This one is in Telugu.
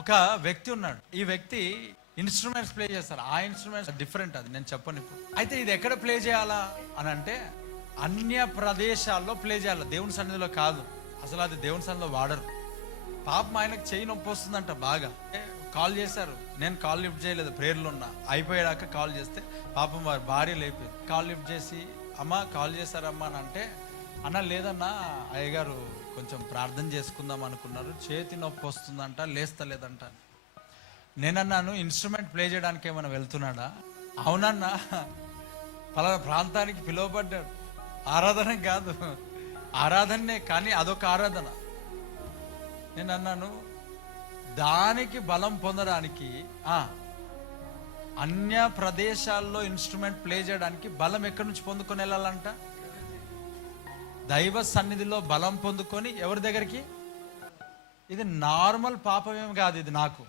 ఒక వ్యక్తి ఉన్నాడు. ఈ వ్యక్తి ఇన్స్ట్రుమెంట్స్ ప్లే చేస్తారు. ఆ ఇన్స్ట్రుమెంట్స్ డిఫరెంట్, అది నేను చెప్పను ఇప్పుడు. అయితే ఇది ఎక్కడ ప్లే చేయాలా అని అంటే అన్య ప్రదేశాల్లో ప్లే చేయాలి, దేవుని సన్నిధిలో కాదు. అసలు అది దేవుని సన్నిధిలో వాడరు. పాపం ఆయనకు చెయ్యి నొప్పి వస్తుందంట బాగా. కాల్ చేశారు, నేను కాల్ లిఫ్ట్ చేయలేదు, ప్రేయర్లో ఉన్నా. అయిపోయాక కాల్ చేస్తే పాపం వారి భార్య లేపింది. కాల్ లిఫ్ట్ చేసి అమ్మ కాల్ చేశారమ్మా అని అంటే, అన్న లేదన్నా అయ్యగారు కొంచెం ప్రార్థన చేసుకుందాం అనుకున్నారు, చేతి నొప్పి వస్తుందంట, లేస్తలేదంట. నేనన్నాను ఇన్స్ట్రుమెంట్ ప్లే చేయడానికి ఏమైనా వెళ్తున్నాడా? అవునన్నా, పలానా ప్రాంతానికి పిలువబడ్డాడు. ఆరాధన కాదు, ఆరాధనే, కానీ అదొక ఆరాధన. నేను అన్నాను దానికి బలం పొందడానికి అన్య ప్రదేశాల్లో ఇన్స్ట్రుమెంట్ ప్లే చేయడానికి బలం ఎక్కడి నుంచి పొందుకొని వెళ్ళాలంట? దైవ సన్నిధిలో బలం పొందుకొని ఎవరి దగ్గరికి? ఇది నార్మల్ పాపమేమి కాదు, ఇది నాకు